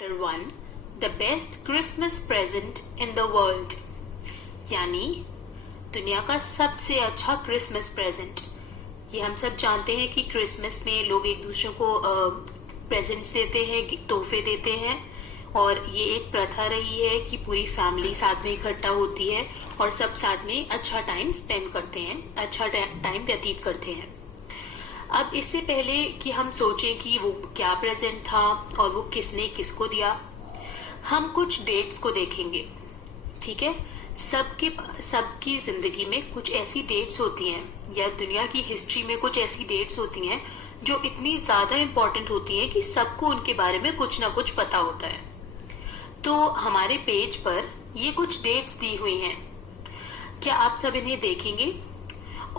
Chapter 1 the best Christmas present in the world, यानी दुनिया का सबसे अच्छा क्रिसमस प्रेजेंट। ये हम सब जानते हैं कि क्रिसमस में लोग एक दूसरे को प्रेजेंट्स देते हैं, तोहफे देते हैं, और ये एक प्रथा रही है कि पूरी फैमिली साथ में इकट्ठा होती है और सब साथ में अच्छा टाइम स्पेंड करते हैं, अच्छा टाइम व्यतीत करते हैं। अब इससे पहले कि हम सोचें कि वो क्या प्रेजेंट था और वो किसने किसको दिया, हम कुछ डेट्स को देखेंगे। ठीक है, सबकी जिंदगी में कुछ ऐसी डेट्स होती हैं, या दुनिया की हिस्ट्री में कुछ ऐसी डेट्स होती हैं जो इतनी ज्यादा इम्पोर्टेंट होती हैं कि सबको उनके बारे में कुछ ना कुछ पता होता है। तो हमारे पेज पर ये कुछ डेट्स दी हुई हैं। क्या आप सब इन्हें देखेंगे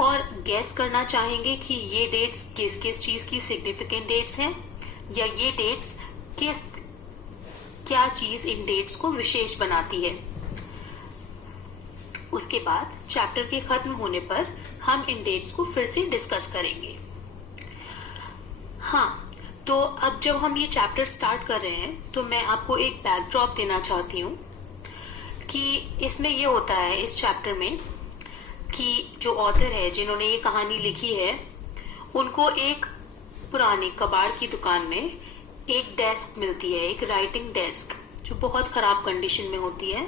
और गैस करना चाहेंगे कि ये डेट्स किस किस चीज की सिग्निफिकेंट डेट्स हैं, या ये डेट्स क्या चीज इन डेट्स को विशेष बनाती है। उसके बाद चैप्टर के खत्म होने पर हम इन डेट्स को फिर से डिस्कस करेंगे। हाँ, तो अब जब हम ये चैप्टर स्टार्ट कर रहे हैं तो मैं आपको एक बैकड्रॉप देना चाहती हूँ कि इसमें ये होता है, इस चैप्टर में, कि जो ऑथर है जिन्होंने ये कहानी लिखी है, उनको एक पुरानी कबाड़ की दुकान में एक डेस्क मिलती है, एक राइटिंग डेस्क, जो बहुत खराब कंडीशन में होती है,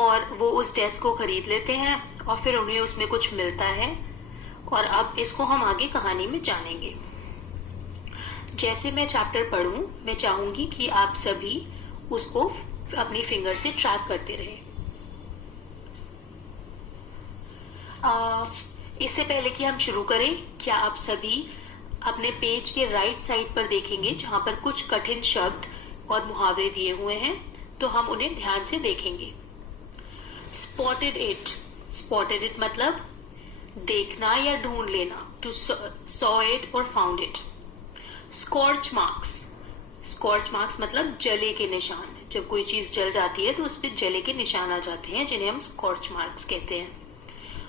और वो उस डेस्क को खरीद लेते हैं और फिर उन्हें उसमें कुछ मिलता है। और अब इसको हम आगे कहानी में जानेंगे। जैसे मैं चैप्टर पढ़ूं, मैं चाहूंगी कि आप सभी उसको अपनी फिंगर से ट्रैक करते रहें। इससे पहले कि हम शुरू करें, क्या आप सभी अपने पेज के राइट साइड पर देखेंगे जहां पर कुछ कठिन शब्द और मुहावरे दिए हुए हैं, तो हम उन्हें ध्यान से देखेंगे। स्पॉटेड इट मतलब देखना या ढूंढ लेना, टू सॉ इट और फाउंड इट। स्कॉर्च मार्क्स मतलब जले के निशान। जब कोई चीज जल जाती है तो उस पर जले के निशान आ जाते हैं, जिन्हें हम स्कॉर्च मार्क्स कहते हैं।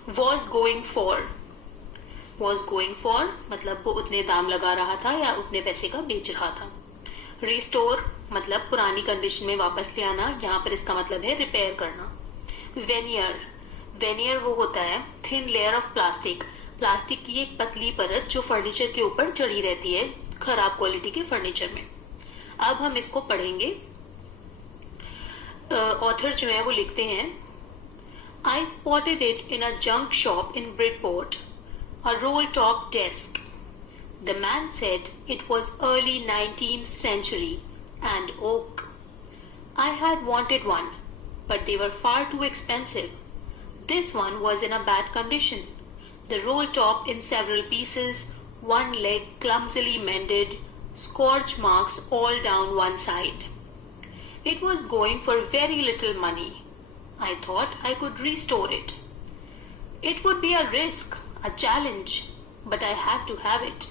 was going for मतलब वो उतने दाम लगा रहा था या उतने पैसे का बेच रहा था। रिस्टोर मतलब पुरानी कंडीशन में वापस ले आना, यहाँ पर इसका मतलब है रिपेयर करना। वेनियर वो होता है थिन लेयर ऑफ प्लास्टिक की एक पतली परत जो फर्नीचर के ऊपर चढ़ी रहती है, खराब क्वालिटी के फर्नीचर में। अब हम इसको पढ़ेंगे। ऑथर जो है वो लिखते हैं, I spotted it in a junk shop in Bridport, a roll-top desk. The man said it was early 19th century and oak. I had wanted one, but they were far too expensive. This one was in a bad condition. The roll-top in several pieces, one leg clumsily mended, scorch marks all down one side. It was going for very little money. I thought I could restore it. It would be a risk, a challenge, but I had to have it.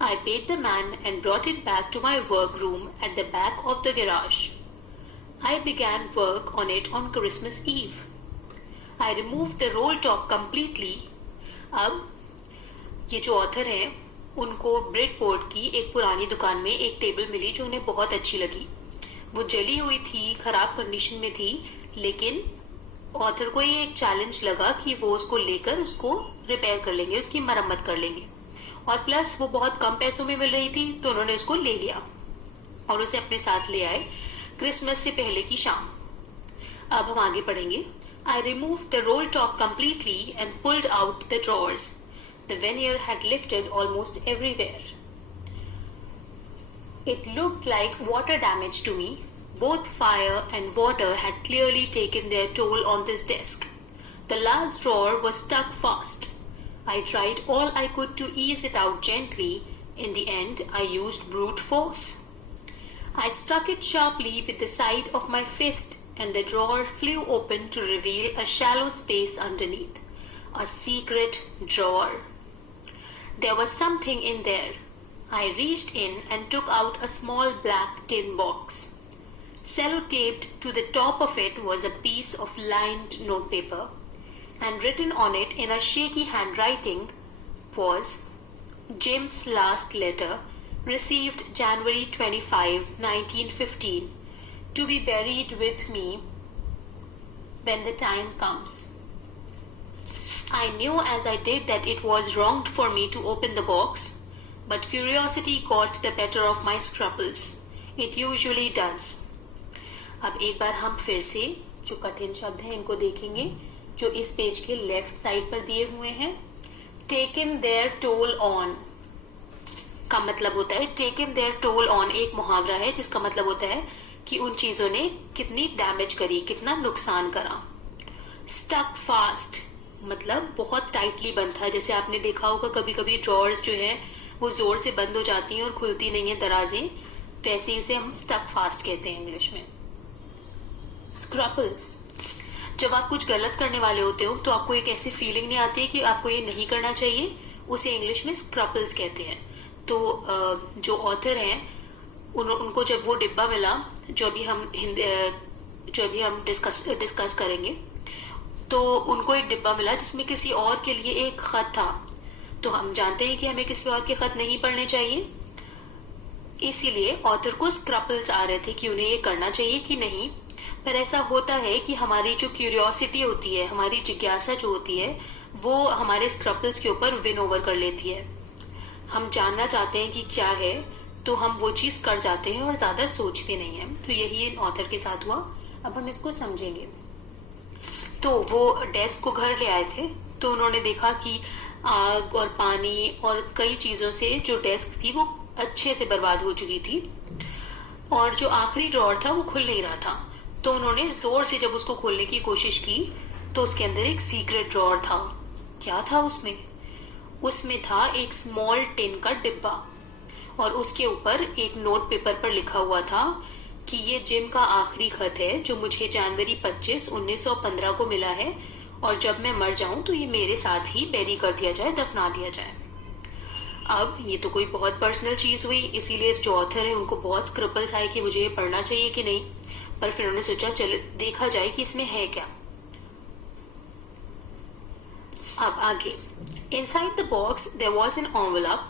I paid the man and brought it back to my workroom at the back of the garage. I began work on it on Christmas Eve. I removed the roll top completely. अब ये जो author हैं, उनको Bridport की एक पुरानी दुकान में एक टेबल मिली जो उन्हें बहुत अच्छी लगी। वो जली हुई थी, खराब कंडीशन में थी, लेकिन ऑथर को ये एक चैलेंज लगा कि वो उसको लेकर उसको रिपेयर कर लेंगे, उसकी मरम्मत कर लेंगे, और प्लस वो बहुत कम पैसों में मिल रही थी, तो उन्होंने उसको ले लिया और उसे अपने साथ ले आए क्रिसमस से पहले की शाम। अब हम आगे पढ़ेंगे। I removed the roll top completely and pulled out the drawers. The veneer had lifted almost everywhere. It looked like water damage to me. Both fire and water had clearly taken their toll on this desk. The last drawer was stuck fast. I tried all I could to ease it out gently. In the end, I used brute force. I struck it sharply with the side of my fist, and the drawer flew open to reveal a shallow space underneath. A secret drawer. There was something in there. I reached in and took out a small black tin box. Sellotaped to the top of it was a piece of lined notepaper, and written on it in a shaky handwriting was Jim's last letter received January 25, 1915, to be buried with me when the time comes. I knew as I did that it was wrong for me to open the box, but curiosity got the better of my scruples. It usually does. अब एक बार हम फिर से जो कठिन शब्द हैं इनको देखेंगे जो इस पेज के लेफ्ट साइड पर दिए हुए हैं. Taken their toll on का मतलब होता है taken their toll on एक मुहावरा है जिसका मतलब होता है कि उन चीजों ने कितनी डैमेज करी, कितना नुकसान करा. Stuck fast मतलब बहुत टाइटली बंद था. जैसे आपने देखा होगा कभी कभी ड्रॉर्स जो है वो जोर से बंद हो जाती हैं और खुलती नहीं है दराजें, वैसे ही उसे हम स्टक फास्ट कहते हैं इंग्लिश में. स्क्रपल्स जब आप कुछ गलत करने वाले होते हो तो आपको एक ऐसी फीलिंग नहीं आती है कि आपको ये नहीं करना चाहिए, उसे इंग्लिश में स्क्रपल्स कहते हैं. तो जो ऑथर हैं उनको जब वो डिब्बा मिला जो अभी हम डिस्कस करेंगे, तो उनको एक डिब्बा मिला जिसमें किसी और के लिए एक खत था. तो हम जानते हैं कि हमें किसी और के खत नहीं पढ़ने चाहिए, इसीलिए ऑथर को स्क्रपल्स आ रहे थे कि उन्हें ये करना चाहिए कि नहीं. पर ऐसा होता है कि हमारी जो क्यूरियोसिटी होती है, हमारी जिज्ञासा जो होती है, वो हमारे स्क्रपल्स के ऊपर विन ओवर कर लेती है. हम जानना चाहते हैं कि क्या है, तो हम वो चीज कर जाते हैं और ज्यादा सोचते नहीं हैं. तो यही इन ऑथर के साथ हुआ. अब हम इसको समझेंगे. तो वो डेस्क को घर ले आए थे, तो उन्होंने देखा कि आग और पानी और कई चीजों से जो डेस्क थी वो अच्छे से बर्बाद हो चुकी थी और जो आखिरी ड्रॉर था वो खुल नहीं रहा था. तो उन्होंने जोर से जब उसको खोलने की कोशिश की तो उसके अंदर एक सीक्रेट ड्रॉर था. क्या था उसमें? उसमें था एक स्मॉल टिन का डिब्बा और उसके ऊपर एक नोट पेपर पर लिखा हुआ था कि ये जिम का आखिरी खत है जो मुझे जनवरी 25, 1915 को मिला है और जब मैं मर जाऊं तो ये मेरे साथ ही बेरी कर दिया जाए, दफना दिया जाए. अब ये तो कोई बहुत पर्सनल चीज हुई, इसीलिए जो ऑथर है उनको बहुत स्क्रपल्स आए कि मुझे ये पढ़ना चाहिए कि नहीं. पर फिर उन्होंने सोचा चल देखा जाए कि इसमें है क्या. अब आगे. Inside the box there was an envelope.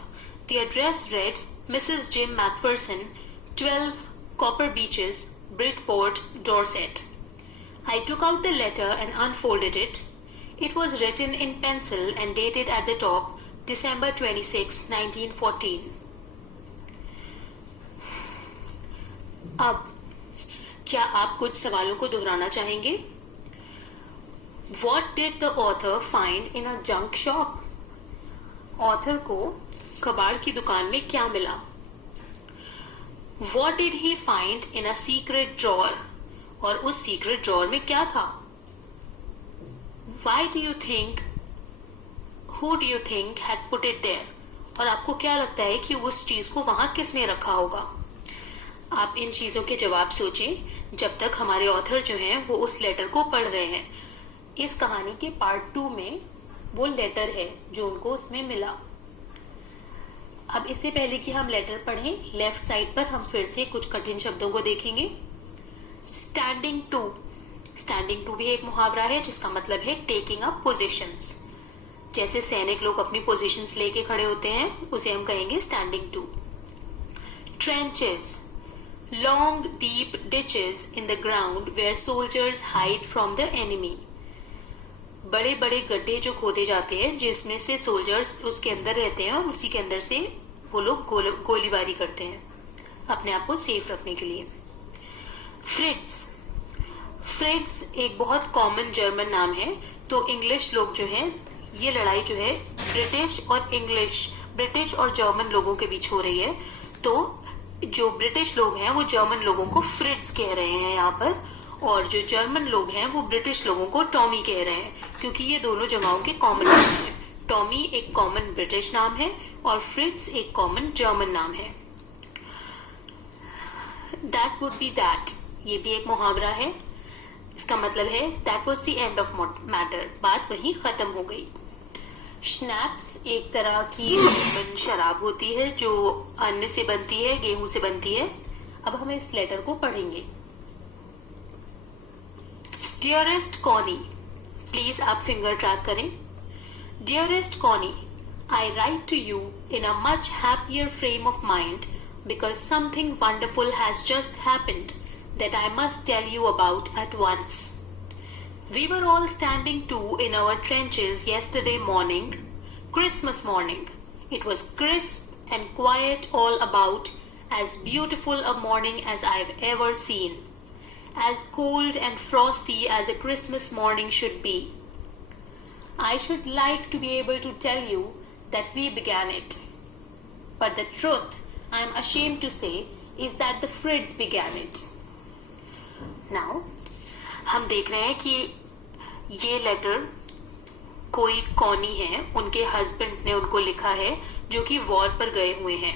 The address read Mrs. Jim Macpherson, 12 Copper Beeches, Bridport, Dorset. I took out the letter and unfolded it. It was written in pencil and dated at the top December 26, 1914. अब क्या आप कुछ सवालों को दोहराना चाहेंगे? What did the author find in a junk shop? Author को कबाड़ की दुकान में क्या मिला? What did he find in a secret drawer? और उस सीक्रेट ड्रॉर में क्या था? Why do you think? Who do you think had put it there? और आपको क्या लगता है कि उस चीज को वहां किसने रखा होगा? आप इन चीजों के जवाब सोचें जब तक हमारे ऑथर जो हैं वो उस लेटर को पढ़ रहे हैं. इस कहानी के पार्ट 2 में वो लेटर है जो उनको उसमें मिला. अब इससे पहले कि हम लेटर पढ़ें, लेफ्ट साइड पर हम फिर से कुछ कठिन शब्दों को देखेंगे. Standing two. स्टैंडिंग टू भी एक मुहावरा है जिसका मतलब है टेकिंग अप पोजीशंस. जैसे सैनिक लोग अपनी पोजीशंस लेके खड़े होते हैं, उसे हम कहेंगे standing to. Trenches. Long deep ditches in the ground where soldiers hide from the enemy. बड़े बड़े गड्ढे जो खोदे जाते हैं जिसमें से सोल्जर्स उसके अंदर रहते हैं और उसी के अंदर से वो लोग गोलीबारी करते हैं अपने आप को सेफ रखने के लिए. फ्रिट्स. फ्रिट्स एक बहुत कॉमन जर्मन नाम है. तो इंग्लिश लोग जो हैं, ये लड़ाई जो है ब्रिटिश और जर्मन लोगों के बीच हो रही है. तो जो ब्रिटिश लोग हैं वो जर्मन लोगों को फ्रिट्स कह रहे हैं यहाँ पर, और जो जर्मन लोग हैं वो ब्रिटिश लोगों को टॉमी कह रहे हैं, क्योंकि ये दोनों जगहों के कॉमन नाम हैं. टॉमी एक कॉमन ब्रिटिश नाम है और फ्रिट्स एक कॉमन जर्मन नाम है. दैट वुड बी दैट, ये भी एक मुहावरा है. इसका मतलब है that was the end of matter, बात वहीं खत्म हो गई. स्नैप्स एक तरह की जर्मन शराब होती है जो अन्न से बनती है, गेहूं से बनती है. अब हम इस लेटर को पढ़ेंगे. Dearest Connie. प्लीज आप फिंगर ट्रैक करें. Dearest Connie, I write to you in a much happier frame of mind because something wonderful has just happened that I must tell you about at once. We were all standing to in our trenches yesterday morning, Christmas morning. It was crisp and quiet all about, as beautiful a morning as I've ever seen, as cold and frosty as a Christmas morning should be. I should like to be able to tell you that we began it. But the truth, I'm ashamed to say, is that the Frids began it. Now, हम देख रहे हैं कि ये letter कोई Connie है, उनके husband ने उनको लिखा है जो कि वॉर पर गए हुए हैं,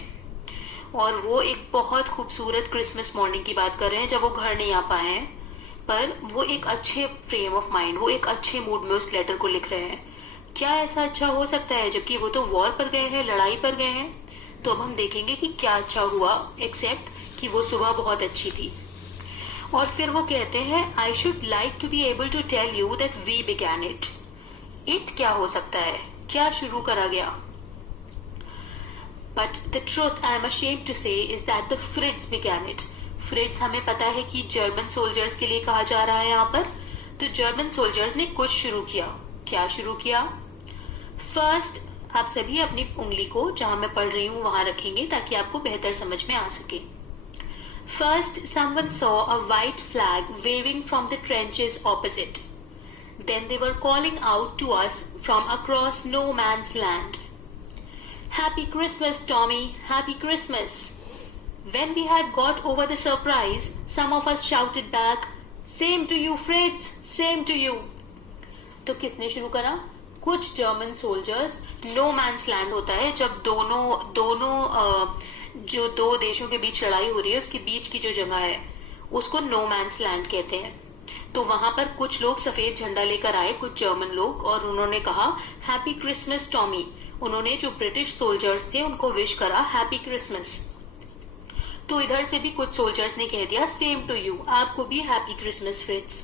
और वो एक बहुत खूबसूरत क्रिसमस मॉर्निंग की बात कर रहे हैं जब वो घर नहीं आ पाए हैं, पर वो एक अच्छे फ्रेम ऑफ माइंड, वो एक अच्छे मूड में उस लेटर को लिख रहे हैं. क्या ऐसा अच्छा हो सकता है जबकि वो तो वॉर पर गए हैं, लड़ाई पर गए हैं. तो अब हम देखेंगे कि क्या अच्छा हुआ, एक्सेप्ट कि वो सुबह बहुत अच्छी थी. और फिर वो कहते हैं I should like to be able to tell you that we began it. It क्या हो सकता है, क्या शुरू करा गया. But the truth I am ashamed to say is that the Fritz began it. Fritz हमें पता है कि जर्मन सोल्जर्स के लिए कहा जा रहा है यहाँ पर. तो जर्मन सोल्जर्स ने कुछ शुरू किया. क्या शुरू किया. फर्स्ट, आप सभी अपनी उंगली को जहां मैं पढ़ रही हूं वहां रखेंगे ताकि आपको बेहतर समझ में आ सके. First, someone saw a white flag waving from the trenches opposite. Then they were calling out to us from across no man's land. Happy Christmas, Tommy! Happy Christmas! When we had got over the surprise, some of us shouted back, Same to you, Frids! Same to you! तो किसने शुरू करा. कुछ German soldiers. No man's land होता है जब दोनों जो दो देशों के बीच लड़ाई हो रही है उसके बीच की जो जगह है उसको नो मैन्स लैंड कहते हैं. तो वहां पर कुछ लोग सफेद झंडा लेकर आए, कुछ जर्मन लोग, और उन्होंने कहा हैप्पी क्रिसमस टॉमी. उन्होंने जो ब्रिटिश सोल्जर्स थे उनको विश करा हैप्पी क्रिसमस. तो इधर से भी कुछ सोल्जर्स ने कह दिया सेम टू यू, आपको भी हैप्पी क्रिसमस फ्रेंड्स.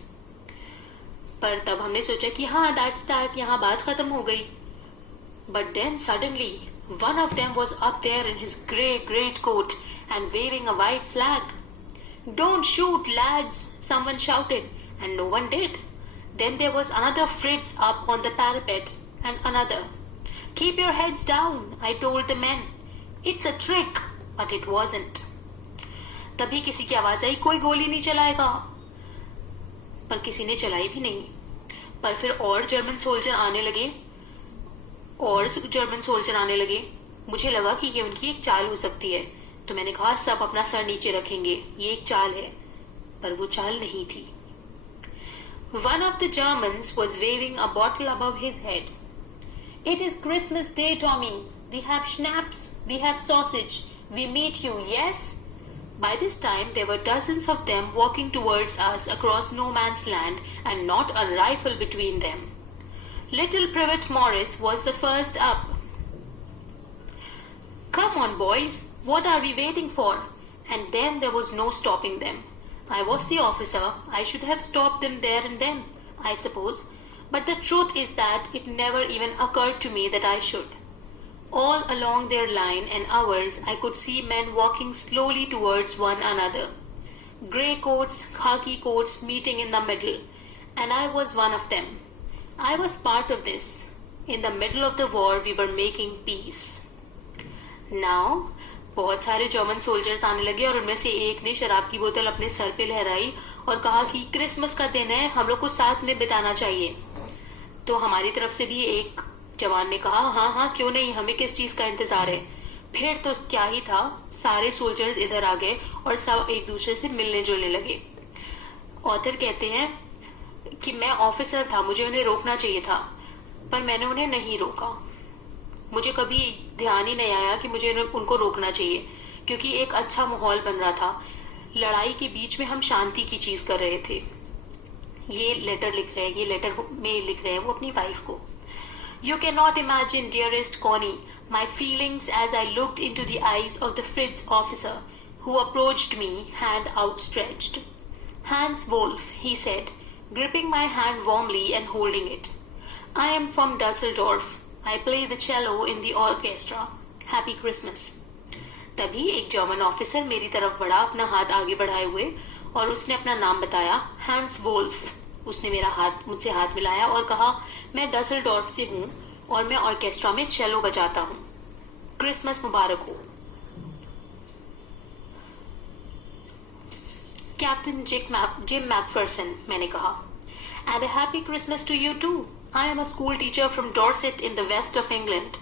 पर तब हमने सोचा कि हाँ दैट्स दैट, यहाँ बात खत्म हो गई. But then suddenly one of them was up there in his grey greatcoat and waving a white flag. Don't shoot, lads, someone shouted, and no one did. Then there was another Fritz up on the parapet, and another. Keep your heads down, I told the men. It's a trick, but it wasn't. तभी किसी की आवाज आई, कोई गोली नहीं चलाएगा. पर किसी ने चलाई भी नहीं. पर फिर और जर्मन सोल्जर आने लगे. मुझे लगा कि ये उनकी एक चाल हो सकती है, तो मैंने कहा सब अपना सर नीचे रखेंगे, ये एक चाल है. पर वो चाल नहीं थी. One of the Germans was waving a bottle above his head. It is Christmas Day, Tommy. We have schnapps, we have sausage. We meet you, yes? By this time there were dozens of them walking towards us across no man's land and not a rifle between them. Little Privet Morris was the first up. Come on, boys, what are we waiting for? And then there was no stopping them. I was the officer. I should have stopped them there and then, I suppose. But the truth is that it never even occurred to me that I should. All along their line and ours, I could see men walking slowly towards one another. Grey coats, khaki coats meeting in the middle. And I was one of them. I was part of this. In the middle of the war, we were making peace. Now, बहुत सारे German soldiers आने लगे और उनमें से एक ने शराब की बोतल अपने सर पे लहराई और कहा कि क्रिसमस का दिन है, हम लोग को साथ में बिताना चाहिए. तो हमारी तरफ से भी एक जवान ने कहा हाँ हाँ क्यों नहीं, हमें किस चीज का इंतजार है. फिर तो क्या ही था, सारे सोल्जर्स इधर आ गए और सब एक दूसरे से मिलने जुलने लगे. ऑथर कहते हैं कि मैं ऑफिसर था, मुझे उन्हें रोकना चाहिए था, पर मैंने उन्हें नहीं रोका. मुझे कभी ध्यान ही नहीं आया कि मुझे उनको रोकना चाहिए, क्योंकि एक अच्छा माहौल बन रहा था. लड़ाई के बीच में हम शांति की चीज कर रहे थे. ये लेटर में लिख रहे हैं वो अपनी वाइफ को. You cannot imagine, dearest Connie, my feelings as I looked into the eyes of the Fritz officer, who approached me, hand outstretched. Hans Wolf, he said, gripping my hand warmly and holding it. I am from Dusseldorf. I play the cello in the orchestra. Happy Christmas. तभी एक German officer मेरी तरफ बढ़ा अपना हाथ आगे बढ़ाए हुए और उसने अपना नाम बताया, हैंस वोल्फ। उसने मुझसे हाथ मिलाया और कहा, मैं डसेल्डॉर्फ से हूँ और मैं ऑर्केस्ट्रा में चेलो बजाता हूँ। क्रिसमस मुबारक हो। कैप्टन जिम मैकफर्सन, मैंने कहा। And a happy Christmas to you too. I am a school teacher from Dorset in the west of England.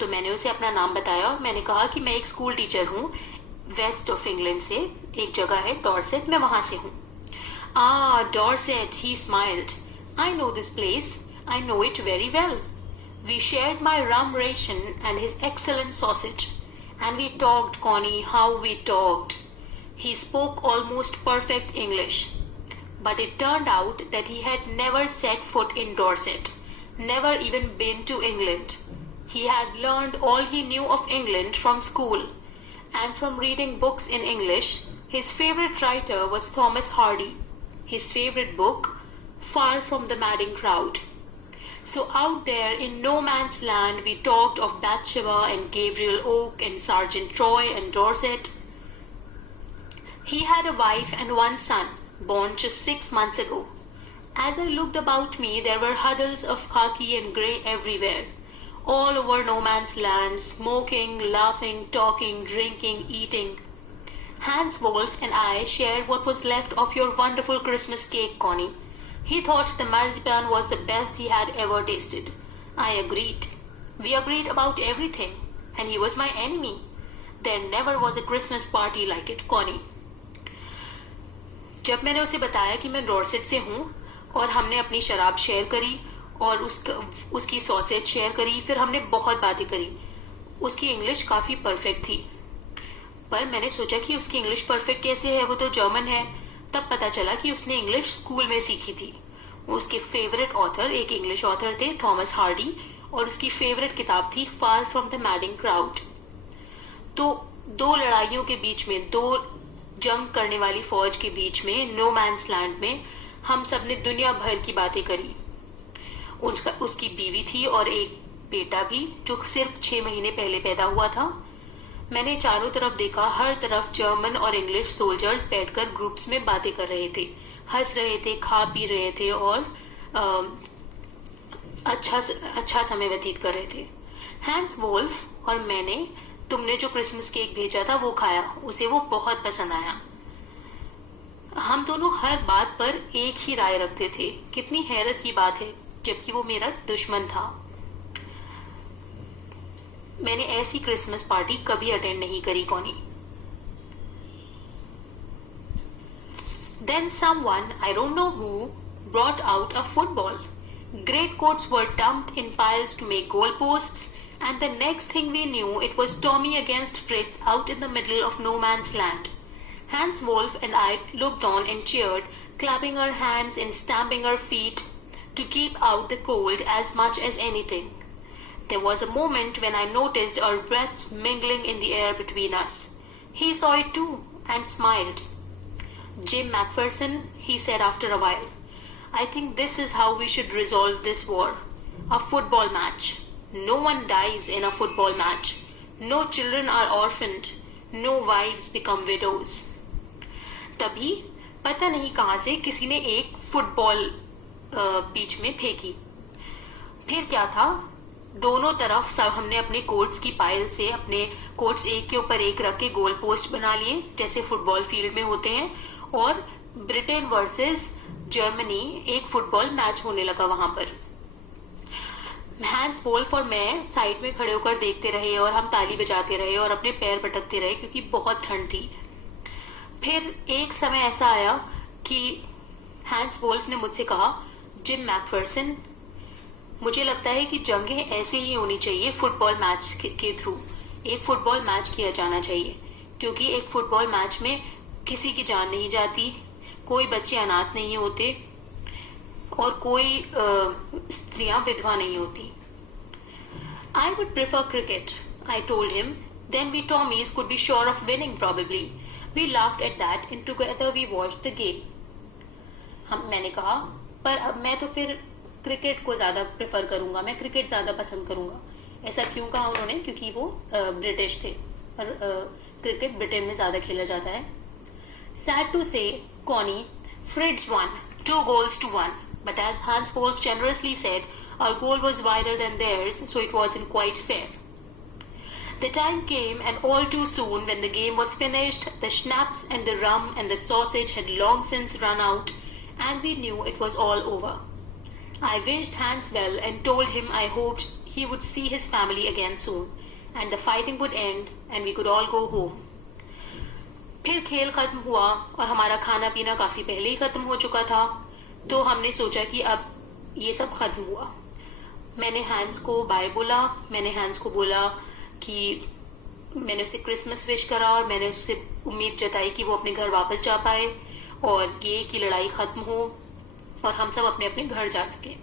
तो मैंने उसे अपना नाम बताया और मैंने कहा कि मैं एक स्कूल टीचर हूँ वेस्ट ऑफ इंग्लैंड से, एक जगह है डॉर्सेट, मैं वहां से हूँ। Dorset, he smiled. I know this place, I know it very well. We shared my rum ration and his excellent sausage. And we talked, Connie, how we talked. He spoke almost perfect English. But it turned out that he had never set foot in Dorset, never even been to England. He had learned all he knew of England from school, and from reading books in English. His favourite writer was Thomas Hardy. His favourite book, Far from the Madding Crowd. So out there in no man's land we talked of Bathsheba and Gabriel Oak and Sergeant Troy and Dorset. He had a wife and one son, born just 6 months ago. As I looked about me, there were huddles of khaki and grey everywhere, all over no man's land, smoking, laughing, talking, drinking, eating. Hans Wolf and I shared what was left of your wonderful Christmas cake, Connie. He thought the marzipan was the best he had ever tasted. I agreed. We agreed about everything, and he was my enemy. There never was a Christmas party like it, Connie. जब मैंने उसे बताया कि मैं Dorset से हूँ और हमने अपनी शराब शेयर करी और उसकी सॉसेज शेयर करी, फिर हमने बहुत बातें करी। उसकी इंग्लिश काफ़ी परफेक्ट थी, पर मैंने सोचा कि उसकी इंग्लिश परफेक्ट कैसे है, वो तो जर्मन है। तब पता चला कि उसने इंग्लिश स्कूल में सीखी थी। उसके फेवरेट ऑथर एक इंग्लिश ऑथर थे, थॉमस हार्डी, और उसकी फेवरेट किताब थी far from the madding crowd. तो 2 लड़ाइयों के बीच में, 2 जंग करने वाली फौज के बीच में, नो मैन्स लैंड में, हम सब ने दुनिया भर की बातें करी। उसकी बीवी थी और एक बेटा भी, जो सिर्फ 6 महीने पहले पैदा हुआ था। मैंने चारों तरफ देखा, हर तरफ जर्मन और इंग्लिश सोल्जर्स बैठकर ग्रुप्स में बातें कर रहे थे, हंस रहे थे, खा पी रहे थे और अच्छा समय व्यतीत कर रहे थे। हैंस वोल्फ और मैंने तुमने जो क्रिसमस केक भेजा था वो खाया, उसे वो बहुत पसंद आया। हम दोनों हर बात पर एक ही राय रखते थे। कितनी हैरत की बात है, जबकि वो मेरा दुश्मन था। मैंने ऐसी क्रिसमस पार्टी कभी अटेंड नहीं करी, Connie. Then someone, I don't know who, brought out a football. Great coats were dumped in piles to make goalposts, and the next thing we knew, it was Tommy against Fritz out in the middle of no man's land. Hans Wolf and I looked on and cheered, clapping our hands and stamping our feet to keep out the cold as much as anything. There was a moment when I noticed our breaths mingling in the air between us. He saw it too and smiled. Jim Macpherson, he said after a while, I think this is how we should resolve this war. A football match. No one dies in a football match. No children are orphaned. No wives become widows. तभी पता नहीं कहां से किसी ने एक football बीच में फेंकी। फिर क्या था, दोनों तरफ सब हमने अपने कोट्स की पाइल से अपने कोट्स एक के ऊपर एक रख के गोल पोस्ट बना लिए, जैसे फुटबॉल फील्ड में होते हैं, और ब्रिटेन वर्सेस जर्मनी एक फुटबॉल मैच होने लगा वहां पर। हैंस वोल्फ और मैं साइड में खड़े होकर देखते रहे और हम ताली बजाते रहे और अपने पैर पटकते रहे, क्योंकि बहुत ठंड थी। फिर एक समय ऐसा आया कि हैंस वोल्फ ने मुझसे कहा, जिम मैकफर्सन, मुझे लगता है कि जंगें ऐसे ही होनी चाहिए, फुटबॉल मैच के थ्रू एक फुटबॉल मैच किया जाना चाहिए, क्योंकि एक फुटबॉल मैच में किसी की जान नहीं जाती, कोई बच्चे अनाथ नहीं होते और कोई स्त्रियां विधवा नहीं होती। I would prefer cricket, I told him. Then we Tommies could be sure of winning probably. We laughed at that and together we watched the game. मैंने कहा, पर अब मैं तो फिर क्रिकेट को ज़्यादा प्रेफर करूँगा, मैं क्रिकेट ज़्यादा पसंद करूँगा। ऐसा क्यों कहा उन्होंने? क्योंकि वो ब्रिटिश थे और क्रिकेट ब्रिटेन में ज़्यादा खेला जाता है। Sad to say, Connie, Fritz won 2 goals to 1, but as Hans Wolf generously said, our goal was wider than theirs, so it wasn't quite fair. The time came, and all too soon, when the game was finished, the schnapps and the rum and the sausage had long since run out, and we knew it was all over. I wished Hans well and told him I hoped he would see his family again soon, and the fighting would end, and we could all go home. फिर खेल खत्म हुआ और हमारा खाना पीना काफ़ी पहले ही खत्म हो चुका था, तो हमने सोचा कि अब ये सब खत्म हुआ। मैंने हैंस को बाय बोला, मैंने हैंस को बोला कि मैंने उसे क्रिसमस विश करा और मैंने उससे उम्मीद जताई कि वो अपने घर वापस जा पाए और ये कि लड़ाई खत्म हो और हम सब अपने अपने घर जा सके।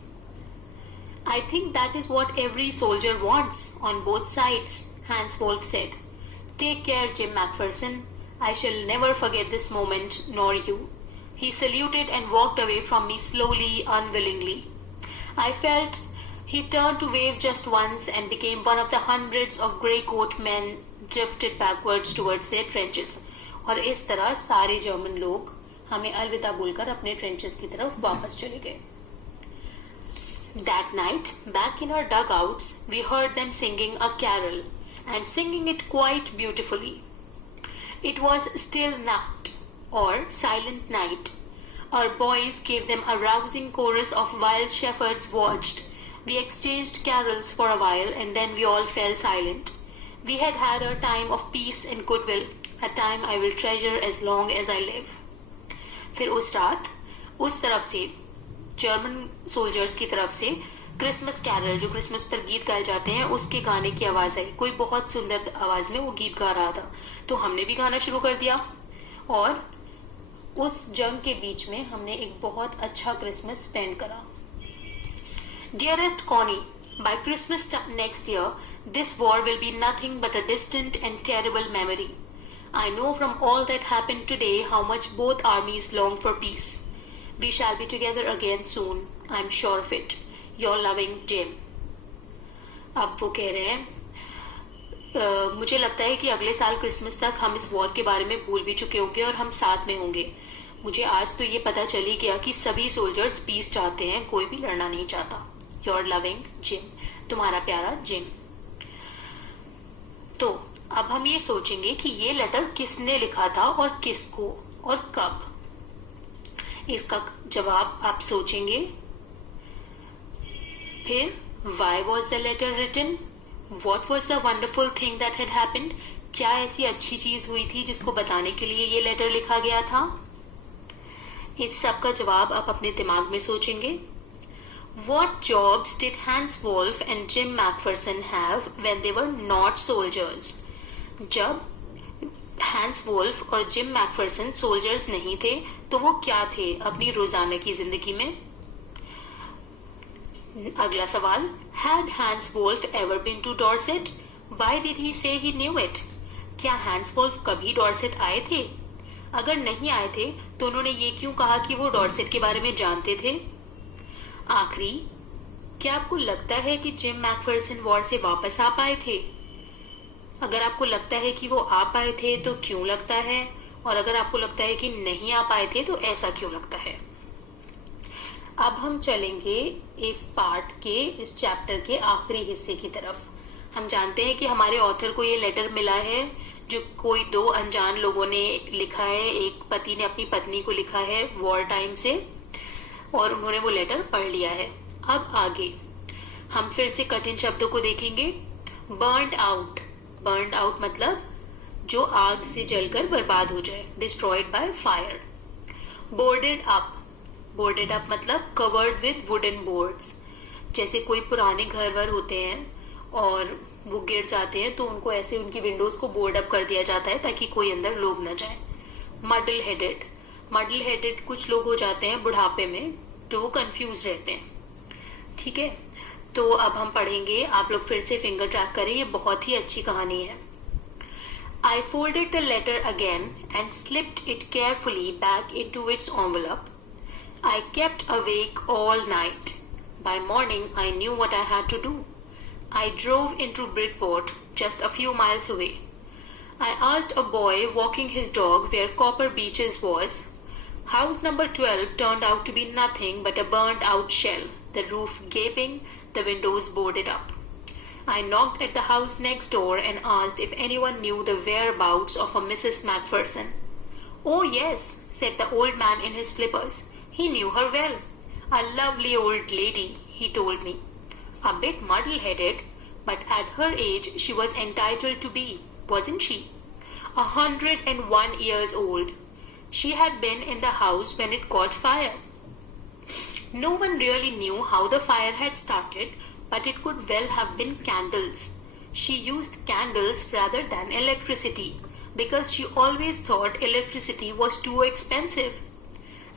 I think that is what every soldier wants on both sides, Hans Wolf said. Take care, Jim Macpherson. I shall never forget this moment, nor you. He saluted and walked away from me slowly, unwillingly. I felt he turned to wave just once and became one of the hundreds of grey coat men drifted backwards towards their trenches. और इस तरह सारे German लोग हमें अलविदा बोलकर अपने trenches की तरफ वापस चले गए। That night, back in our dugouts, we heard them singing a carol, and singing it quite beautifully. It was Still Nacht, or Silent Night. Our boys gave them a rousing chorus of While Shepherds Watched. We exchanged carols for a while, and then we all fell silent. We had had a time of peace and goodwill, a time I will treasure as long as I live. फिर उस रात उस तरफ से German soldiers की तरफ से Christmas Carol, जो क्रिसमस पर गीत गाए जाते हैं, उसके गाने की आवाज़ आई। कोई बहुत सुंदर आवाज़ में वो गीत गा रहा था, तो हमने भी गाना शुरू कर दिया और उस जंग के बीच में हमने एक बहुत अच्छा क्रिसमस स्पेंड करा। Dearest Connie, by Christmas next year, this war will be nothing but a distant and terrible memory. I know from all that happened today how much both armies long for peace. We shall be together again soon, I'm sure of it. Your loving Jim. अब वो कह रहे हैं मुझे लगता है कि अगले साल क्रिसमस तक हम इस वॉर के बारे में भूल भी चुके होंगे और हम साथ में होंगे। मुझे आज तो ये पता चल ही गया कि सभी सोल्जर्स पीस चाहते हैं, कोई भी लड़ना नहीं चाहता। योर लविंग जिम, तुम्हारा प्यारा जिम। तो अब हम ये सोचेंगे कि ये लेटर किसने लिखा था और किसको और कब। इसका जवाब आप सोचेंगे। फिर why was the letter written? What was the wonderful thing that had happened? क्या ऐसी अच्छी चीज हुई थी जिसको बताने के लिए ये लेटर लिखा गया था? इस सब का जवाब आप अपने दिमाग में सोचेंगे। What jobs did Hans Wolf and Jim Macpherson have when they were not soldiers? जब हैंस वोल्फ और जिम मैकफरसन सोल्जर्स नहीं थे तो वो क्या थे अपनी रोजाना की जिंदगी में? अगला सवाल, Had Hans Wolf ever been to Dorset? Why did he say he knew it? क्या हैंस वोल्फ कभी डॉर्सेट आए थे? अगर नहीं आए थे तो उन्होंने ये क्यों कहा कि वो डॉर्सेट के बारे में जानते थे? आखिरी, क्या आपको लगता है कि जिम मैकफरसन वॉर से वापस आ पाए थे? अगर आपको लगता है कि वो आ पाए थे तो क्यों लगता है, और अगर आपको लगता है कि नहीं आ पाए थे तो ऐसा क्यों लगता है? अब हम चलेंगे इस पार्ट के, इस चैप्टर के आखिरी हिस्से की तरफ। हम जानते हैं कि हमारे ऑथर को ये लेटर मिला है जो कोई दो अनजान लोगों ने लिखा है। एक पति ने अपनी पत्नी को लिखा है वॉर टाइम से और उन्होंने वो लेटर पढ़ लिया है। अब आगे हम फिर से कठिन शब्दों को देखेंगे। बर्न्ड आउट, बर्न्ड आउट मतलब जो आग से जलकर बर्बाद हो जाए, destroyed by fire. Boarded up, boarded up मतलब कवर्ड विद वुडन बोर्ड्स। जैसे कोई पुराने घर वर होते हैं और वो गिर जाते हैं तो उनको ऐसे उनकी विंडोज को बोर्ड अप कर दिया जाता है ताकि कोई अंदर लोग न जाए। मडल हेडेड, मडल हेडेड कुछ लोग हो जाते हैं बुढ़ापे में तो वो कंफ्यूज रहते हैं। ठीक है, तो अब हम पढ़ेंगे, आप लोग फिर से फिंगर ट्रैक करें, ये बहुत ही अच्छी कहानी है। I folded the letter again and slipped it carefully back into its envelope. I kept awake all night. By morning, I knew what I had to do. I drove into Bridport, just a few miles away. I asked a boy walking his dog where Copper Beeches was. House number 12 turned out to be nothing but a burnt out shell, the roof gaping, the windows boarded up. I knocked at the house next door and asked if anyone knew the whereabouts of a Mrs. Macpherson. "Oh, yes," said the old man in his slippers. He knew her well. "A lovely old lady," he told me. A bit muddle-headed, but at her age she was entitled to be, wasn't she? 101 years old. She had been in the house when it caught fire. No one really knew how the fire had started, but it could well have been candles. She used candles rather than electricity, because she always thought electricity was too expensive.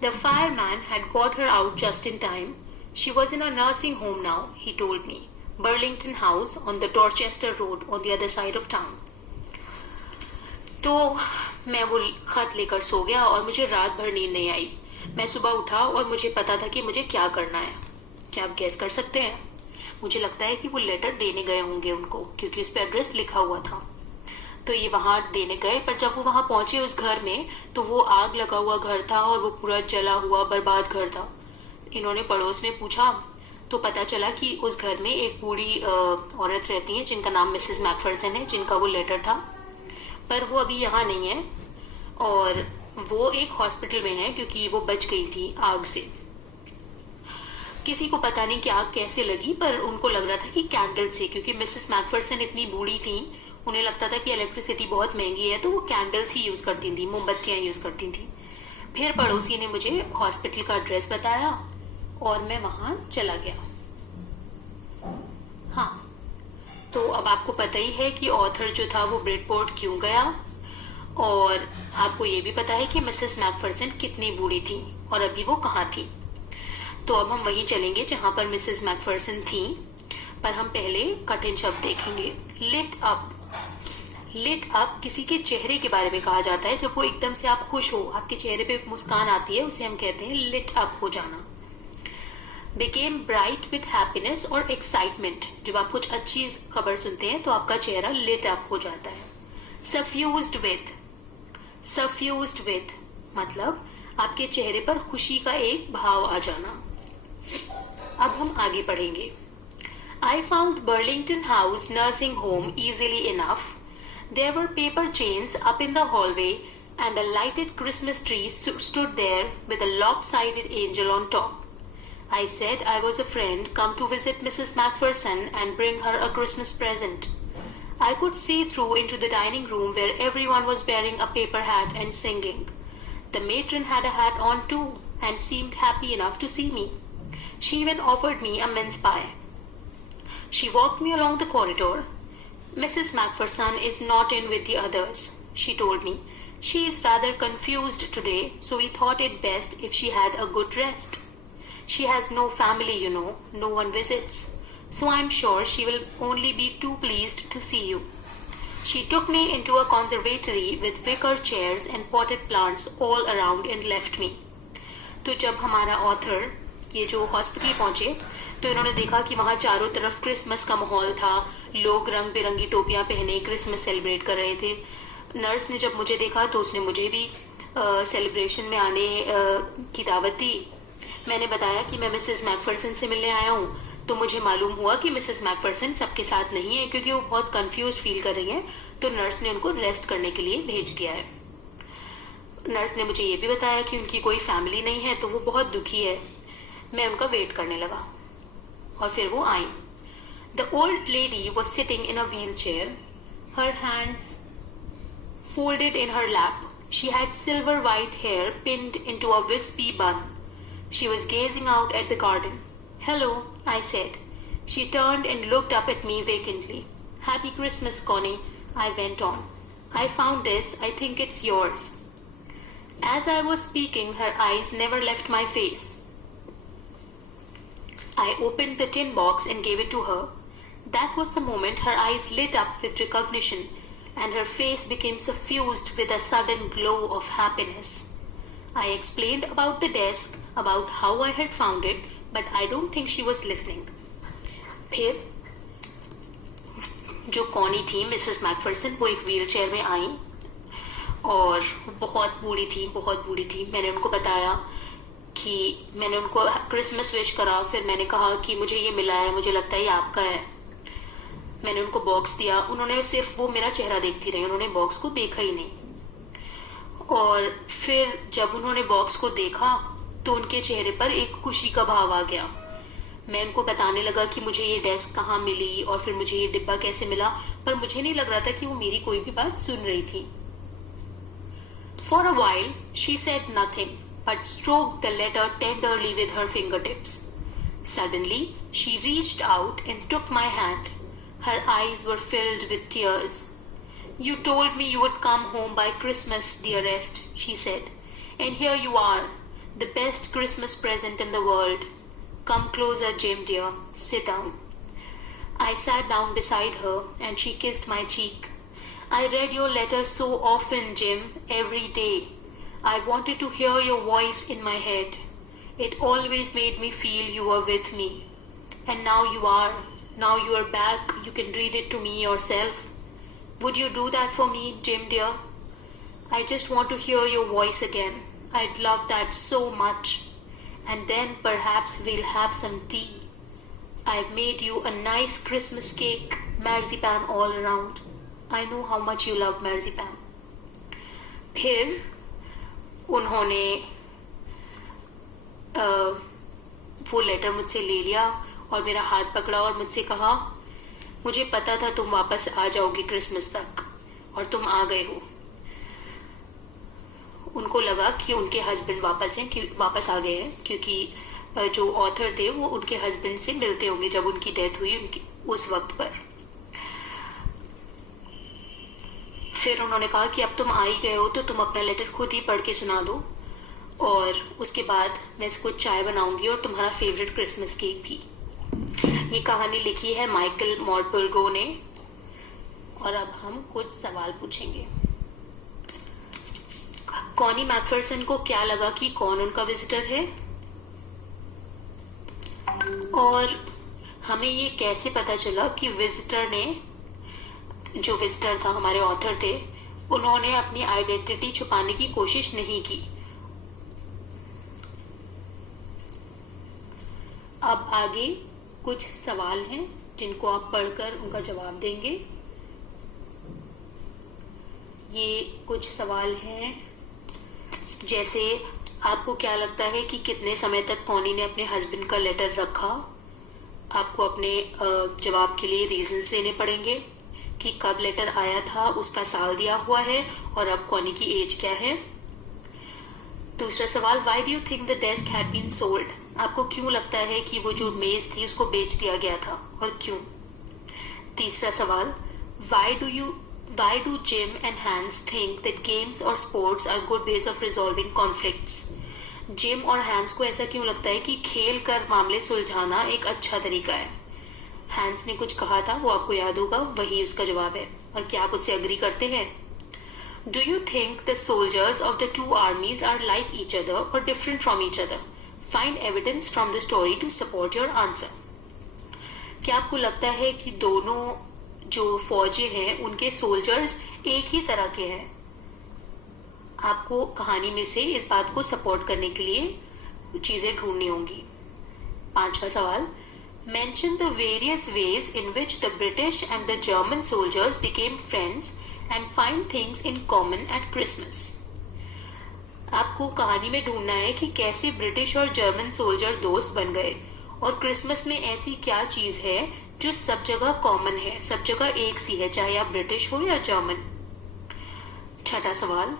The fireman had got her out just in time. She was in a nursing home now, he told me. Burlington House on the Dorchester Road on the other side of town. तो मैं वो खत लेकर सो गया और मुझे रात भर नींद नहीं आई. मैं सुबह उठा और मुझे पता था कि मुझे क्या करना है. क्या आप गैस कर सकते हैं? मुझे लगता है कि वो लेटर देने गए होंगे उनको, क्योंकि उस पर एड्रेस लिखा हुआ था. तो ये वहां देने गए, पर जब वो वहां पहुंचे उस घर में, तो वो आग लगा हुआ घर था और वो पूरा जला हुआ बर्बाद घर था. इन्होंने पड़ोस में पूछा तो पता चला कि उस घर में एक बूढ़ी औरत रहती है जिनका नाम मिसेस मैकफरसन है, जिनका वो लेटर था. पर वो अभी यहाँ नहीं है और वो एक हॉस्पिटल में है क्योंकि वो बच गई थी आग से. किसी को पता नहीं कि आग कैसे लगी, पर उनको लग रहा था कि कैंडल से, क्योंकि मिसेस मैकफरसन इतनी बूढ़ी थी, उन्हें लगता था कि इलेक्ट्रिसिटी बहुत महंगी है, तो वो कैंडल्स ही यूज करती थी, मोमबत्तियां यूज करती थी. फिर पड़ोसी ने मुझे हॉस्पिटल का एड्रेस बताया और मैं वहां चला गया. हाँ, तो अब आपको पता ही है कि ऑथर जो था वो ब्रिडपोर्ट क्यों गया, और आपको ये भी पता है कि मिसेस मैकफरसन कितनी बूढ़ी थी और अभी वो कहाँ थी. तो अब हम वहीं चलेंगे जहां पर मिसेस मैकफरसन थी, पर हम पहले कठिन शब्द देखेंगे. Lit up. लिट अप किसी के चेहरे के बारे में कहा जाता है. जब वो एकदम से आप खुश हो, आपके चेहरे पे मुस्कान आती है, उसे हम कहते हैं लिट अप हो जाना. became bright with happiness और excitement. जब आप कुछ अच्छी खबर सुनते हैं तो आपका चेहरा lit up हो जाता है. suffused with. suffused with मतलब आपके चेहरे पर खुशी का एक भाव आ जाना. अब हम आगे पढ़ेंगे. I found Burlington House nursing home easily enough. There were paper chains up in the hallway and a lighted Christmas tree stood there with a lopsided angel on top. I said I was a friend come to visit Mrs. Macpherson and bring her a Christmas present. I could see through into the dining room where everyone was wearing a paper hat and singing. The matron had a hat on too and seemed happy enough to see me. She even offered me a mince pie. She walked me along the corridor. Mrs. Macpherson is not in with the others, she told me. She is rather confused today, so we thought it best if she had a good rest. She has no family, you know, no one visits, so I'm sure she will only be too pleased to see you. She took me into a conservatory with wicker chairs and potted plants all around and left me. तो जब हमारा author ये जो hospital पहुंचे तो इन्होंने देखा कि वहाँ चारों तरफ क्रिसमस का माहौल था, लोग रंग बिरंगी टोपियां पहने क्रिसमस सेलिब्रेट कर रहे थे. नर्स ने जब मुझे देखा तो उसने मुझे भी सेलिब्रेशन में आने की दावत दी. मैंने बताया कि मैं मिसेस मैकफरसन से मिलने आया हूँ, तो मुझे मालूम हुआ कि मिसेस मैकफरसन सबके साथ नहीं है क्योंकि वो बहुत कंफ्यूज फील कर रही हैं, तो नर्स ने उनको रेस्ट करने के लिए भेज दिया है. नर्स ने मुझे ये भी बताया कि उनकी कोई फैमिली नहीं है, तो वो बहुत दुखी है. मैं उनका वेट करने लगा और फिर वो आई. The old lady was sitting in a wheel chair, her hands folded in her lap. She had silver white hair pinned into a wispy bun. She was gazing out at the garden. "Hello," I said. She turned and looked up at me vacantly. "Happy Christmas, Connie," I went on. "I found this. I think it's yours." As I was speaking, her eyes never left my face. I opened the tin box and gave it to her. That was the moment her eyes lit up with recognition, and her face became suffused with a sudden glow of happiness. I explained about the desk, about how I had found it, but I don't think she was listening. फिर जो Connie थी, Mrs McPherson, वो एक wheelchair में आई और बहुत बूढ़ी थी, बहुत बूढ़ी थी. मैंने उनको बताया कि मैंने उनको क्रिसमस विश करा. फिर मैंने कहा कि मुझे ये मिला है, मुझे लगता है ये आपका है. मैंने उनको बॉक्स दिया. उन्होंने सिर्फ वो मेरा चेहरा देखती रही, उन्होंने बॉक्स को देखा ही नहीं. और फिर जब उन्होंने बॉक्स को देखा तो उनके चेहरे पर एक खुशी का भाव आ गया. मैं उनको बताने लगा कि मुझे ये डेस्क कहाँ मिली और फिर मुझे ये डिब्बा कैसे मिला, पर मुझे नहीं लग रहा था कि वो मेरी कोई भी बात सुन रही थी. For a while she said nothing but stroked the letter tenderly with her fingertips. Suddenly she reached out and took my hand. Her eyes were filled with tears. You told me you would come home by Christmas, dearest, she said. And here you are, the best Christmas present in the world. Come closer, Jim dear. Sit down. I sat down beside her and she kissed my cheek. I read your letters so often, Jim, every day. I wanted to hear your voice in my head. It always made me feel you were with me. And now you are. Now you are back. You can read it to me yourself. Would you do that for me, Jim dear? I just want to hear your voice again. I'd love that so much. And then perhaps we'll have some tea. I've made you a nice Christmas cake, marzipan all around. I know how much you love marzipan. फिर उन्होंने वो letter मुझसे ले लिया और मेरा हाथ पकड़ा और मुझसे कहा, मुझे पता था तुम वापस आ जाओगी क्रिसमस तक, और तुम आ गए हो. उनको लगा कि उनके हस्बैंड वापस आ गए हैं, क्योंकि जो ऑथर थे वो उनके हस्बैंड से मिलते होंगे जब उनकी डेथ हुई उस वक्त पर. फिर उन्होंने कहा कि अब तुम आ ही गए हो तो तुम अपना लेटर खुद ही पढ़ के सुना दो, और उसके बाद मैं इसको चाय बनाऊंगी और तुम्हारा फेवरेट क्रिसमस केक भी. ये कहानी लिखी है माइकल मॉर्टबर्गो ने. और अब हम कुछ सवाल पूछेंगे. कॉनी मैकफरसन को क्या लगा कि कौन उनका विजिटर है, और हमें ये कैसे पता चला कि जो विजिटर था, हमारे ऑथर थे, उन्होंने अपनी आइडेंटिटी छुपाने की कोशिश नहीं की. अब आगे कुछ सवाल हैं जिनको आप पढ़कर उनका जवाब देंगे. ये कुछ सवाल हैं जैसे, आपको क्या लगता है कि कितने समय तक कॉनी ने अपने हस्बैंड का लेटर रखा? आपको अपने जवाब के लिए रीजंस देने पड़ेंगे कि कब लेटर आया था, उसका साल दिया हुआ है, और अब कॉनी की एज क्या है. दूसरा सवाल, why do you think the desk had been sold? आपको क्यों लगता है कि वो जो मेज थी उसको बेच दिया गया था, और क्यों? तीसरा सवाल, why do Jim and Hans think that games or sports are good ways of resolving conflicts? Gym और हैंस को ऐसा क्यों लगता है कि खेल कर मामले सुलझाना एक अच्छा तरीका है? हैंस ने कुछ कहा था, वो आपको याद होगा, वही उसका जवाब है. और क्या आप उससे अग्री करते हैं? Do you think the soldiers of the two armies are like each other or different from each other? Find evidence from the story to support your answer. क्या आपको लगता है कि दोनों जो फौजी हैं उनके सोल्जर्स एक ही तरह के हैं? आपको कहानी में से इस बात को सपोर्ट करने के लिए चीजें ढूंढनी होंगी. पांचवा सवाल, mention the various ways in which the British and the German soldiers became friends and find things in common at Christmas. आपको कहानी में ढूंढना है कि कैसे ब्रिटिश और जर्मन सोल्जर दोस्त बन गए, और क्रिसमस में ऐसी क्या चीज है जो सब जगह कॉमन है, सब जगह एक सी है, चाहे आप ब्रिटिश हो या जर्मन. छठा सवाल,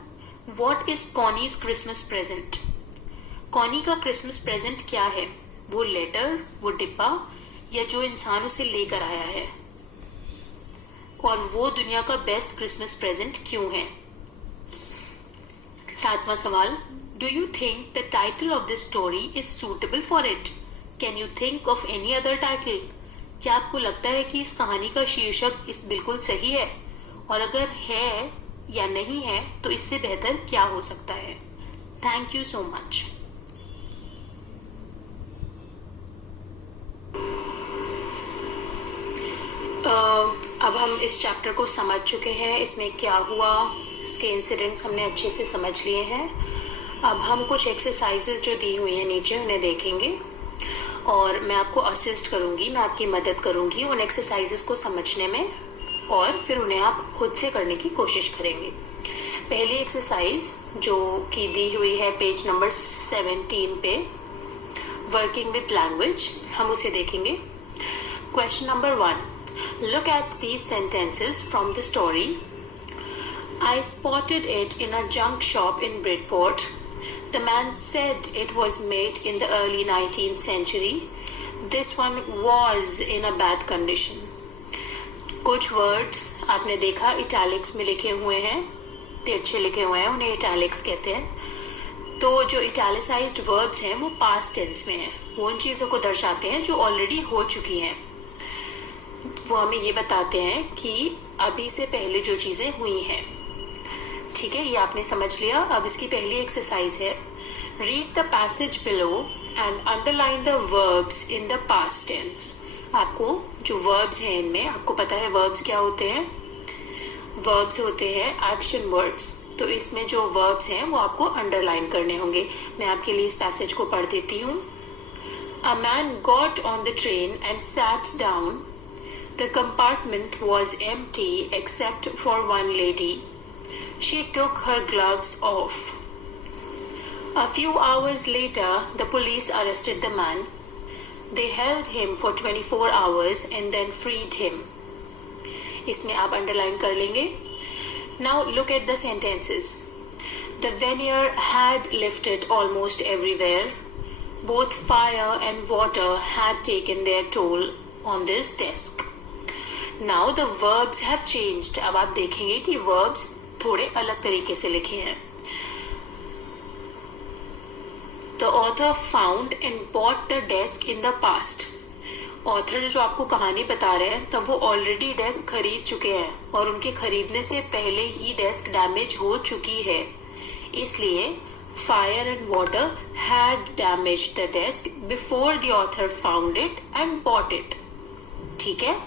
what is Connie's Christmas present? Connie का क्रिसमस प्रेजेंट क्या है? वो लेटर, वो डिब्बा, या जो इंसान उसे लेकर आया है? और वो दुनिया का बेस्ट क्रिसमस प्रेजेंट क्यों है? सातवां सवाल, do you think the title of this story is suitable for it? Can you think of any other title? क्या आपको लगता है कि इस कहानी का शीर्षक इस बिल्कुल सही है? और अगर है या नहीं है तो इससे बेहतर क्या हो सकता है? Thank you so much. इस चैप्टर को समझ चुके हैं, इसमें क्या हुआ उसके इंसिडेंट्स हमने अच्छे से समझ लिए हैं। अब हम कुछ एक्सरसाइजेज जो दी हुई हैं नीचे उन्हें देखेंगे और मैं आपको असिस्ट करूंगी, मैं आपकी मदद करूंगी उन एक्सरसाइजेज को समझने में और फिर उन्हें आप खुद से करने की कोशिश करेंगे। पहली एक्सरसाइज जो कि दी हुई है पेज नंबर 17 पे, वर्किंग विद लैंग्वेज, हम उसे देखेंगे। Question number 1, look at these sentences from the story. I spotted it in a junk shop in Bridport. The man said it was made in the early 19th century. This one was in a bad condition. कुछ words आपने देखा italics में लिखे हुए हैं, तिरछे लिखे हुए हैं, उन्हें इटैलिक्स कहते हैं। तो जो इटैलिसाइज्ड वर्ब्स हैं वो पास्ट टेंस में हैं, वो उन चीज़ों को दर्शाते हैं जो ऑलरेडी हो चुकी हैं। वो हमें ये बताते हैं कि अभी से पहले जो चीज़ें हुई हैं। ठीक है, ये आपने समझ लिया। अब इसकी पहली एक्सरसाइज है, read the passage below and underline the verbs in the past tense. आपको जो वर्ब्स हैं इनमें, आपको पता है वर्ब्स क्या होते हैं? वर्ब्स होते हैं एक्शन वर्ड्स। तो इसमें जो वर्ब्स हैं वो आपको अंडरलाइन करने होंगे। मैं आपके लिए इस पैसेज को पढ़ देती हूँ। A man got on the train and sat down. The compartment was empty except for one lady. She took her gloves off. A few hours later, the police arrested the man. They held him for 24 hours and then freed him. इसमें आप underline कर लेंगे। Now look at the sentences. The veneer had lifted almost everywhere. Both fire and water had taken their toll on this desk. Now the verbs have changed. अब आप देखेंगे कि verbs थोड़े अलग तरीके से लिखे हैं। The author found and bought the desk in the past. Author जो आपको कहानी बता रहे हैं तब वो ऑलरेडी डेस्क खरीद चुके हैं और उनके खरीदने से पहले ही डेस्क डैमेज हो चुकी है। इसलिए fire and water had damaged the desk before the author found it and bought it. ठीक है,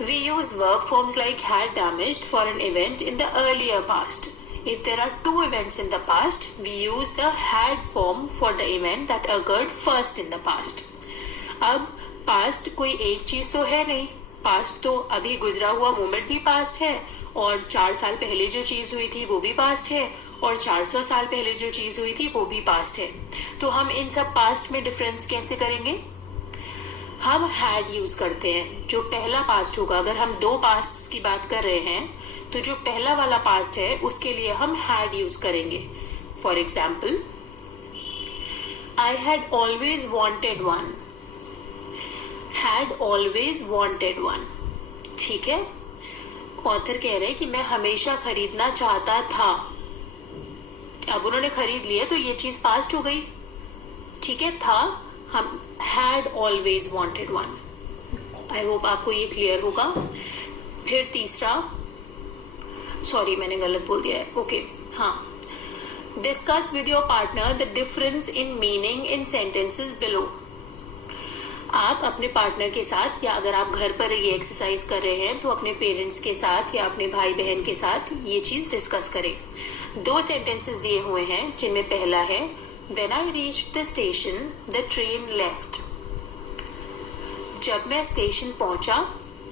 we use verb forms like had damaged for an event in the earlier past. If there are two events in the past, we use the had form for the event that occurred first in the past. अब past कोई एक चीज तो है नहीं, past तो अभी गुजरा हुआ मोमेंट भी past है और 4 साल पहले जो चीज हुई थी वो भी past है और 400 साल पहले जो चीज हुई थी वो भी past है। तो हम इन सब past में डिफरेंस कैसे करेंगे? हम हैड यूज करते हैं। जो पहला पास्ट होगा, अगर हम दो पास्ट की बात कर रहे हैं तो जो पहला वाला पास्ट है उसके लिए हम हैड यूज करेंगे। For example, I had always wanted one. Had always wanted one. ठीक है, ऑथर कह रहे हैं कि मैं हमेशा खरीदना चाहता था। अब उन्होंने खरीद लिया तो ये चीज पास्ट हो गई। ठीक है, था, हम had always wanted one. I hope आपको ये क्लियर होगा। फिर तीसरा, सॉरी मैंने गलत बोल दिया है, ओके, हाँ, discuss with your partner the difference in meaning in sentences below. आप अपने पार्टनर के साथ या अगर आप घर पर ये एक्सरसाइज कर रहे हैं तो अपने पेरेंट्स के साथ या अपने भाई बहन के साथ ये चीज डिस्कस करें। 2 सेंटेंसेस दिए हुए हैं जिनमें पहला है, When I reached the station, the train left. जब मैं स्टेशन पहुंचा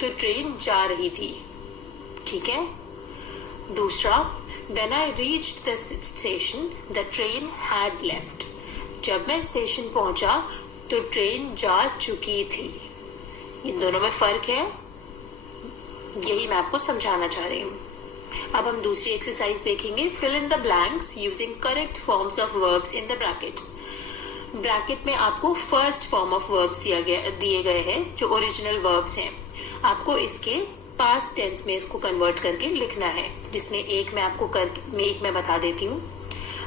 तो ट्रेन जा रही थी। ठीक है। दूसरा, When I reached the station, the train had left. जब मैं स्टेशन पहुंचा तो ट्रेन जा चुकी थी। इन दोनों में फर्क है, यही मैं आपको समझाना चाह रही हूँ। अब हम दूसरी एक्सरसाइज देखेंगे, fill in the blanks using correct forms of verbs in the bracket. Bracket में आपको फर्स्ट फॉर्म ऑफ वर्ब्स दिए गए हैं जो ओरिजिनल वर्ब्स हैं। आपको इसके पास्ट टेंस में इसको कन्वर्ट करके लिखना है, जिसमें एक मैं बता देती हूँ।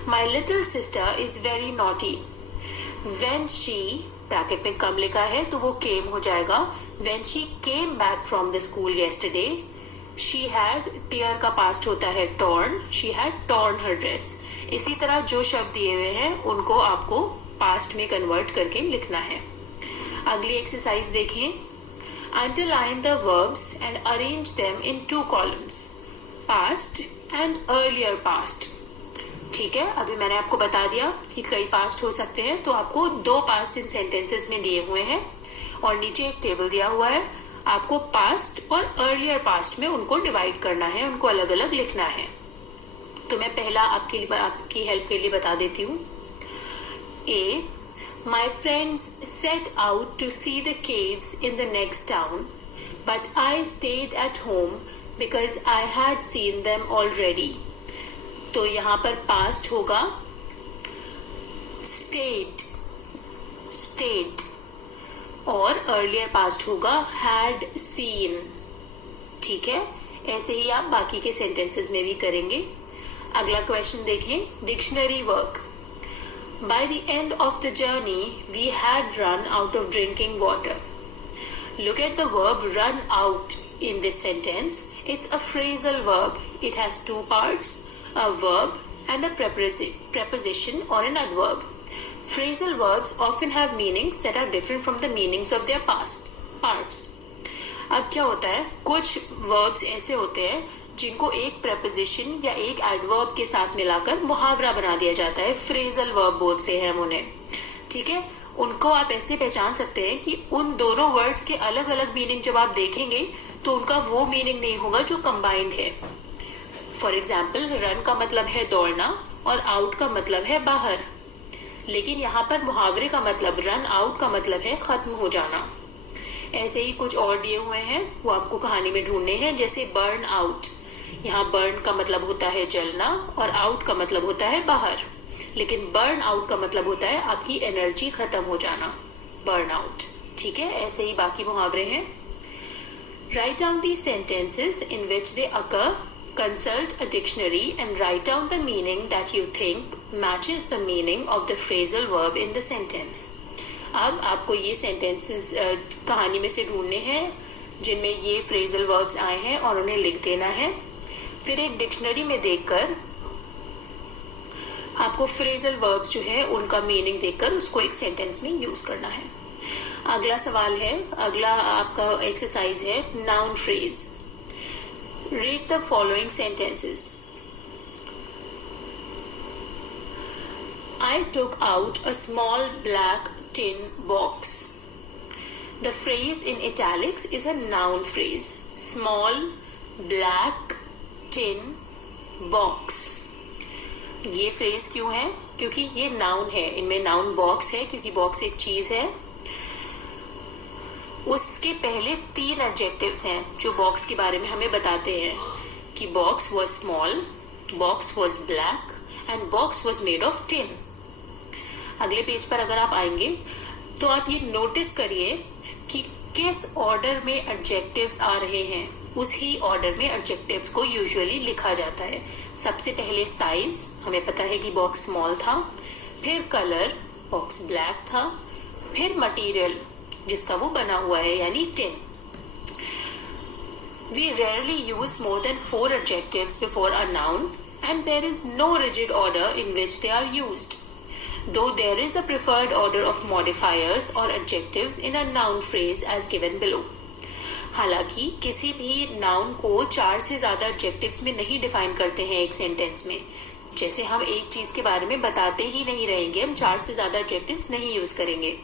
My little sister is very naughty. When she, bracket में कम लिखा है तो वो केम हो जाएगा। When she came back from the school yesterday, she had, tear का पास्ट होता है torn, she had torn her dress. इसी तरह जो शब्द दिए हुए हैं उनको आपको पास्ट में कन्वर्ट करके लिखना है। अगली एक्सरसाइज देखें, Underline the verbs and arrange them in 2 columns, past and earlier past. ठीक है, अभी मैंने आपको बता दिया कि कई पास्ट हो सकते हैं, तो आपको 2 पास्ट इन सेंटेंसेस में दिए हुए हैं और नीचे एक टेबल दिया हुआ है. आपको पास्ट और अर्लियर पास्ट में उनको डिवाइड करना है, उनको अलग अलग लिखना है. तो मैं पहला आपकी हेल्प के लिए बता देती हूँ. ए, my friends set out to see the caves in the next town, but I stayed at home because I had seen them already. तो यहाँ पर past होगा stayed, stayed, और earlier past होगा had seen. ठीक है, ऐसे ही आप बाकी के sentences में भी करेंगे. अगला क्वेश्चन देखें, dictionary work. By the end of the journey, we had run out of drinking water. Look at the verb run out in this sentence. It's a phrasal verb. It has 2 parts, a verb and a preposition or an adverb. Phrasal verbs often have meanings that are different from the meanings of their past parts. अब क्या होता है, कुछ verbs ऐसे होते हैं जिनको एक preposition या एक adverb के साथ मिलाकर मुहावरा बना दिया जाता है. phrasal verb बोलते हैं हम उन्हें. ठीक है, उनको आप ऐसे पहचान सकते हैं कि उन दोनों वर्ड्स के अलग अलग मीनिंग जब आप देखेंगे तो उनका वो मीनिंग नहीं होगा जो कंबाइंड है. फॉर एग्जाम्पल, रन का मतलब है दौड़ना और आउट का मतलब है बाहर, लेकिन यहाँ पर मुहावरे का मतलब रन आउट का मतलब है खत्म हो जाना. ऐसे ही कुछ और दिए हुए हैं, वो आपको कहानी में ढूंढने हैं. जैसे बर्न आउट, यहाँ बर्न का मतलब होता है जलना और आउट का मतलब होता है बाहर, लेकिन बर्न आउट का मतलब होता है आपकी एनर्जी खत्म हो जाना, बर्न आउट. ठीक है, ऐसे ही बाकी मुहावरे हैं. Write down the sentences in which they occur, consult a dictionary and write down the meaning that you think matches the meaning of the phrasal verb in the sentence. अब आपको ये sentences कहानी में से ढूंढने हैं जिनमें ये फ्रेजल वर्ब्स आए हैं और उन्हें लिख देना है. फिर एक डिक्शनरी में देखकर आपको फ्रेजल वर्ब्स जो है उनका मीनिंग देखकर उसको एक सेंटेंस में यूज करना है. अगला सवाल है, अगला आपका एक्सरसाइज है noun phrase. Read the following sentences. I took out a small black tin box. The phrase in italics is a noun phrase. Small black tin box. ये फ्रेज क्यों है? क्योंकि ये नाउन है, इनमें नाउन बॉक्स है क्योंकि बॉक्स एक चीज है. उसके पहले 3 एडजेक्टिव्स हैं जो बॉक्स के बारे में हमें बताते हैं कि box was small, box was black and box was made of tin. अगले पेज पर अगर आप आएंगे तो आप ये नोटिस करिए कि किस ऑर्डर में एडजेक्टिव्स आ रहे हैं. उसी ऑर्डर में एडजेक्टिव्स को यूजुअली लिखा जाता है. सबसे पहले साइज, हमें पता है कि बॉक्स स्मॉल था. फिर कलर, बॉक्स ब्लैक था. फिर मटेरियल, जिसका वो बना हुआ है, यानी tin. We rarely use more than 4 adjectives before a noun and there is no rigid order in which they are used. Though there is a preferred order of modifiers or adjectives in a noun phrase as given below. हालांकि किसी भी noun को 4 से ज्यादा adjectives में नहीं define करते हैं एक सेंटेंस में. जैसे हम एक चीज के बारे में बताते ही नहीं रहेंगे, हम 4 से ज्यादा एडजेक्टिव्स नहीं यूज करेंगे.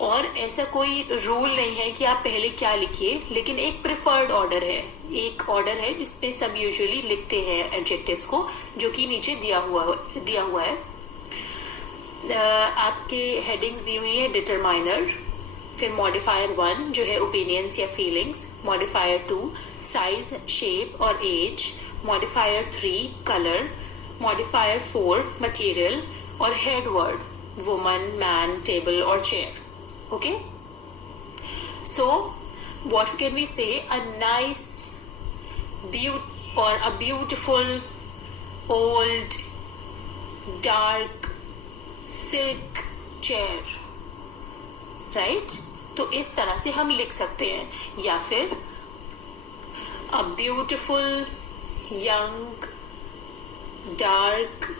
और ऐसा कोई रूल नहीं है कि आप पहले क्या लिखिए, लेकिन एक प्रिफर्ड ऑर्डर है, एक ऑर्डर है जिसपे सब यूजुअली लिखते हैं एडजेक्टिव्स को, जो कि नीचे दिया हुआ है. आपके हेडिंग्स दी हुई है डिटरमाइनर, फिर मॉडिफायर 1 जो है ओपिनियंस या फीलिंग्स, मॉडिफायर 2 साइज, शेप और age, modifier 3 colour, modifier 4 material और head word woman, man, table और chair. Okay, so what can we say? A nice, or a beautiful, old, dark, silk chair, right? तो इस तरह से हम लिख सकते हैं. या फिर a beautiful, young, dark,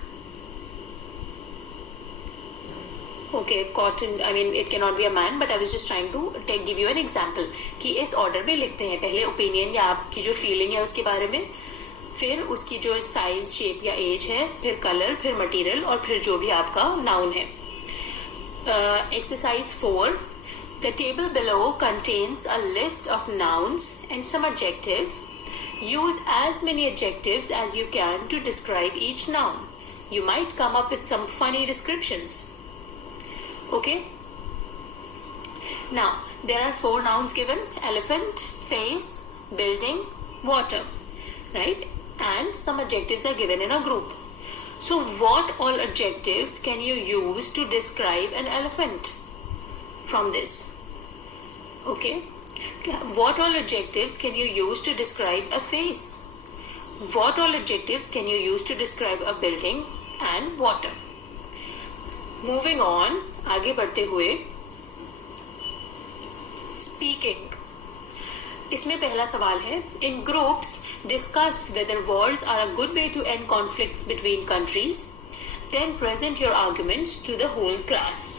okay cotton, I mean it can not be a man, but I was just trying to give you an example कि इस ऑर्डर में लिखते हैं, पहले ओपिनियन या आपकी जो फीलिंग है उसके बारे में, फिर उसकी जो साइज, शेप या एज है, फिर कलर, फिर मटेरियल और फिर जो भी आपका नाउन है. Exercise 4. The table below contains a list of nouns and some adjectives. Use as many adjectives as you can to describe each noun. You might come up with some funny descriptions. Okay? Now, there are 4 nouns given: elephant, face, building, water. Right? And some adjectives are given in a group. So, what all adjectives can you use to describe an elephant from this? Okay? What all adjectives can you use to describe a face? What all adjectives can you use to describe a building and water? Moving on, आगे बढ़ते हुए, speaking. इसमें पहला सवाल है, in groups discuss whether wars are a good way to end conflicts between countries. Then present your arguments to the whole class.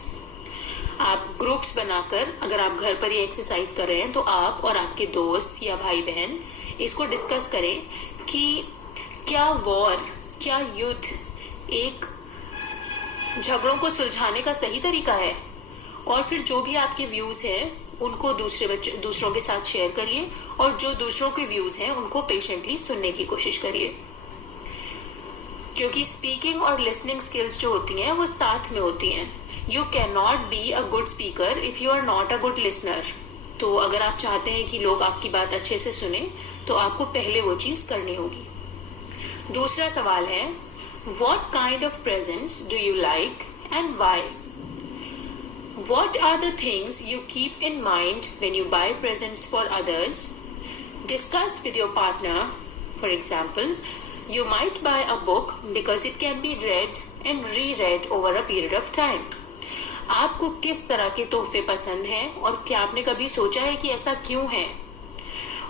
आप groups बनाकर, अगर आप घर पर ये एक्सरसाइज कर रहे हैं तो आप और आपके दोस्त या भाई बहन इसको डिस्कस करें कि क्या वॉर, क्या युद्ध एक झगड़ों को सुलझाने का सही तरीका है, और फिर जो भी आपके व्यूज हैं उनको दूसरों के साथ शेयर करिए, और जो दूसरों के व्यूज हैं उनको पेशेंटली सुनने की कोशिश करिए, क्योंकि स्पीकिंग और लिसनिंग स्किल्स जो होती हैं वो साथ में होती हैं. You can not be a good speaker if you are not a good listener. तो अगर आप चाहते हैं कि लोग आपकी बात अच्छे से सुने तो आपको पहले वो चीज करनी होगी. दूसरा सवाल है, what kind of presents do you like and why? What are the things you keep in mind when you buy presents for others? Discuss with your partner. For example, you might buy a book because it can be read and reread over a period of time. आपको किस तरह के तोहफे पसंद हैं और क्या आपने कभी सोचा है कि ऐसा क्यों है?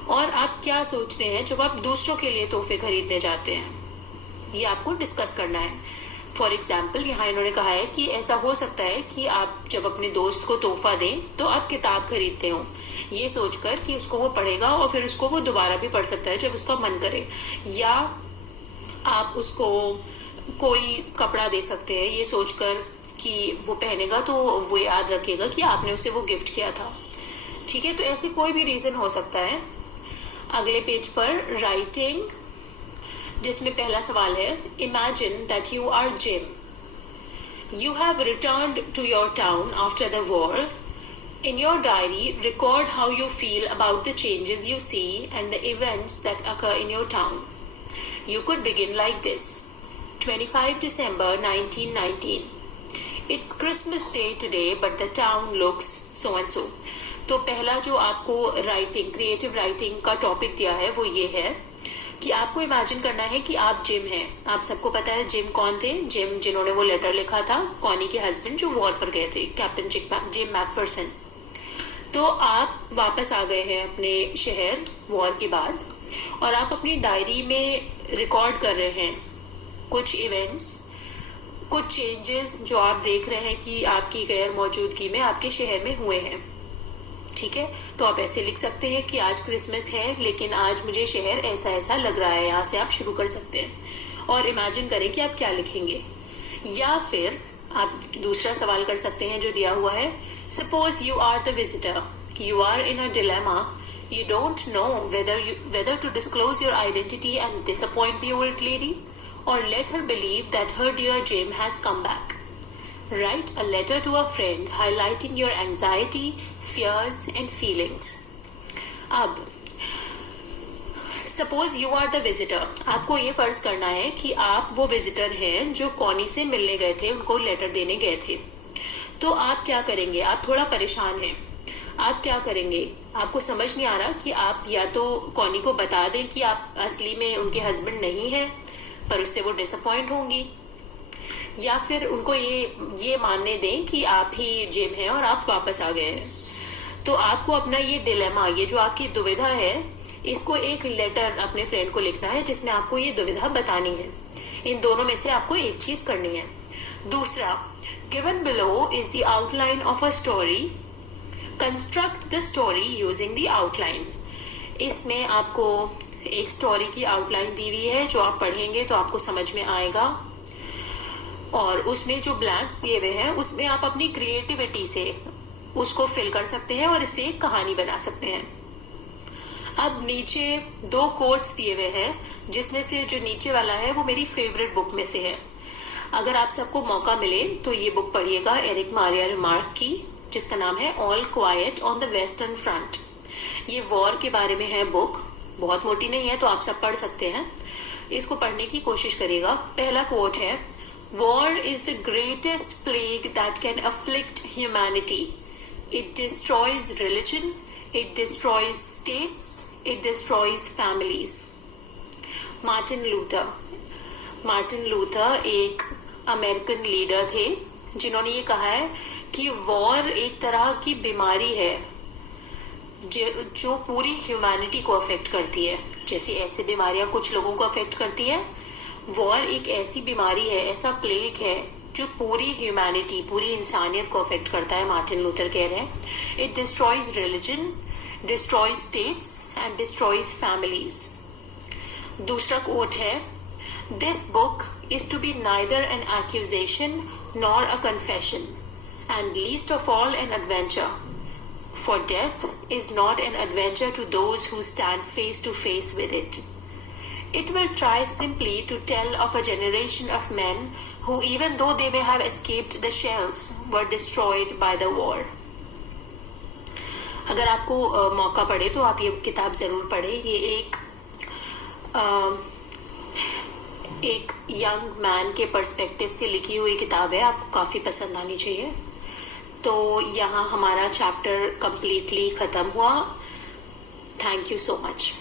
और आप क्या सोचते हैं जब आप दूसरों के लिए तोहफे खरीदने जाते हैं? ये आपको डिस्कस करना है. फॉर एग्जाम्पल, यहाँ इन्होंने कहा है कि ऐसा हो सकता है कि आप जब अपने दोस्त को तोहफा दें तो आप किताब खरीदते हो, ये सोचकर कि उसको वो पढ़ेगा और फिर उसको वो दोबारा भी पढ़ सकता है जब उसका मन करे, या आप उसको कोई कपड़ा दे सकते हैं ये सोचकर कि वो पहनेगा तो वो याद रखेगा कि आपने उसे वो गिफ्ट किया था. ठीक है, तो ऐसे कोई भी रीजन हो सकता है. अगले पेज पर राइटिंग, जिसमें पहला सवाल है, imagine that you are Jim. You have returned to your town after the war. In your diary record how you feel about the changes you see and the events that occur in your town. You could begin like this. 25 December 1919. It's Christmas Day today, but the town looks so and so. तो पहला जो आपको writing, creative writing का topic दिया है वो ये है कि आपको इमेजिन करना है कि आप जिम हैं. आप सबको पता है जिम कौन थे? जिम जिन्होंने वो लेटर लिखा था कॉनी के हस्बैंड जो वॉर पर गए थे, कैप्टन जिम मैकफर्सन. तो आप वापस आ गए हैं अपने शहर वॉर के बाद, और आप अपनी डायरी में रिकॉर्ड कर रहे हैं कुछ इवेंट्स, कुछ चेंजेस जो आप देख रहे हैं कि आपकी गैर मौजूदगी में आपके शहर में हुए हैं. ठीक है, तो आप ऐसे लिख सकते हैं कि आज क्रिसमस है लेकिन आज मुझे शहर ऐसा ऐसा लग रहा है. यहाँ से आप शुरू कर सकते हैं और इमेजिन करें कि आप क्या लिखेंगे. या फिर आप दूसरा सवाल कर सकते हैं जो दिया हुआ है, suppose you are the visitor, you are in a dilemma. You don't know whether to disclose your identity and disappoint the old lady, or let her believe that her dear Jim has come back. Write a letter to a friend highlighting your anxiety, fears and feelings. अब suppose you are the visitor. आपको ये फर्ज करना है कि आप वो visitor हैं जो कॉनी से मिलने गए थे, उनको लेटर देने गए थे. तो आप क्या करेंगे? आप थोड़ा परेशान हैं. आप क्या करेंगे? आपको समझ नहीं आ रहा कि आप या तो कॉनी को बता दें कि आप असली में उनके हस्बैंड नहीं हैं पर उससे वो डिसअपॉइंट होंगी, या फिर उनको ये मानने दें कि आप ही जिम हैं और आप वापस आ गए हैं. तो आपको अपना ये डिलेमा, ये जो आपकी दुविधा है, इसको एक लेटर अपने फ्रेंड को लिखना है जिसमें आपको ये दुविधा बतानी है. इन दोनों में से आपको एक चीज करनी है. दूसरा, Given below is the outline of a story. Construct the story using the outline. इसमें आपको एक स्टोरी की आउटलाइन दी हुई है जो आप पढ़ेंगे तो आपको समझ में आएगा, और उसमें जो ब्लैंक्स दिए हुए हैं उसमें आप अपनी क्रिएटिविटी से उसको फिल कर सकते हैं और इसे एक कहानी बना सकते हैं। अब नीचे 2 कोट्स दिए हुए हैं, जिसमें से जो नीचे वाला है वो मेरी फेवरेट बुक में से है। अगर आप सबको मौका मिले तो ये बुक पढ़िएगा एरिक मारिया रिमार्क की, जिसका नाम है all quite on the western front. ये वॉर के बारे में है बुक, बहुत मोटी नहीं है तो आप सब पढ़ सकते हैं। इसको पढ़ने की कोशिश करिएगा। पहला कोट है, war is the greatest plague that can afflict humanity. It destroys religion, it destroys states, it destroys families. Martin Luther एक अमेरिकन लीडर थे जिन्होंने ये कहा है कि वॉर एक तरह की बीमारी है जो पूरी ह्यूमैनिटी को अफेक्ट करती है। जैसे ऐसे बीमारियां कुछ लोगों को अफेक्ट करती है, वॉर एक ऐसी बीमारी है, ऐसा प्लेग है जो पूरी ह्यूमैनिटी, पूरी इंसानियत को अफेक्ट करता है। मार्टिन लूथर कह रहे हैं it destroys religion, destroys states and destroys families. दूसरा कोट है, this book is to be neither an accusation nor a confession, and least of all an adventure. For death is not an adventure to those who stand face to face with it. It will try simply to tell of a generation of men who, even though they may have escaped the shells, were destroyed by the war. अगर आपको मौका पड़े तो आप ये किताब ज़रूर पढ़ें। ये एक यंग मैन के पर्सपेक्टिव से लिखी हुई किताब है, आपको काफ़ी पसंद आनी चाहिए। तो यहाँ हमारा चैप्टर कंप्लीटली ख़त्म हुआ। Thank you so much.